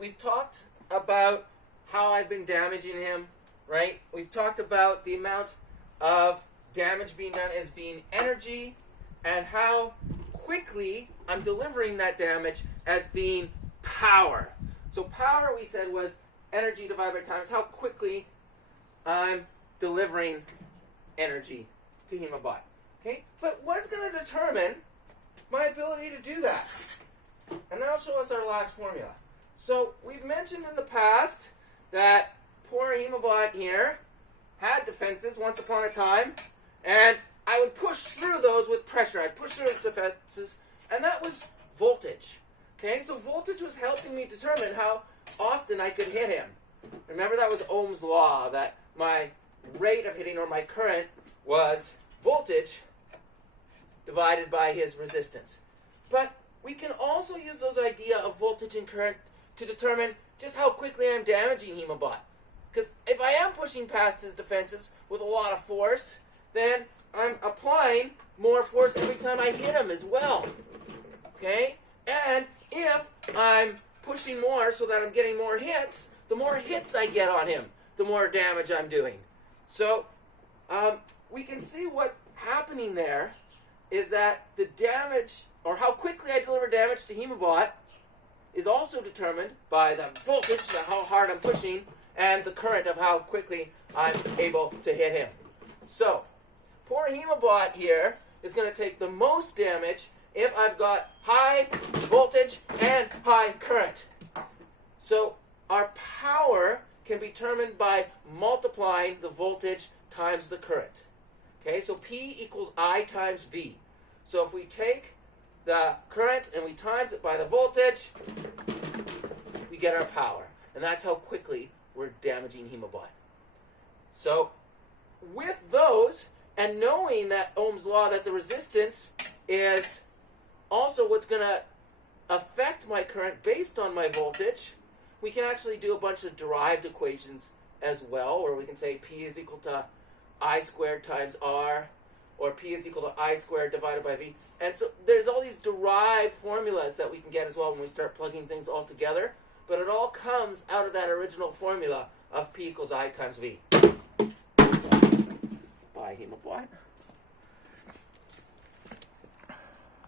we've talked about how I've been damaging him, right? We've talked about the amount of damage being done as being energy and how quickly I'm delivering that damage as being power. So power, we said, was energy divided by time. It's how quickly I'm delivering energy to HEMAbot. Okay? But what's going to determine my ability to do that? And that'll show us our last formula. So we've mentioned in the past that poor HEMAbot here had defenses once upon a time, and I would push through those with pressure. I'd push through those defenses, and that was voltage. Okay, so voltage was helping me determine how often I could hit him. Remember, that was Ohm's law, that my rate of hitting, or my current, was voltage divided by his resistance. But we can also use those idea of voltage and current to determine just how quickly I'm damaging HEMAbot. Because if I am pushing past his defenses with a lot of force, then I'm applying more force every time I hit him as well. Okay? And if I'm pushing more so that I'm getting more hits, the more hits I get on him, the more damage I'm doing. So we can see what's happening there is that the damage, or how quickly I deliver damage to HEMAbot, is also determined by the voltage, how hard I'm pushing, and the current of how quickly I'm able to hit him. So, poor HEMAbot here is going to take the most damage if I've got high voltage and high current. So, our power can be determined by multiplying the voltage times the current. Okay, so P equals I times V. So if we take the current and we times it by the voltage, we get our power. And that's how quickly we're damaging HEMAbot. So with those, and knowing that Ohm's law, that the resistance is also what's going to affect my current based on my voltage, we can actually do a bunch of derived equations as well, where we can say P is equal to I squared times R, or P is equal to I squared divided by V. And so there's all these derived formulas that we can get as well when we start plugging things all together. But it all comes out of that original formula of P equals I times V. Bye, HEMAbot.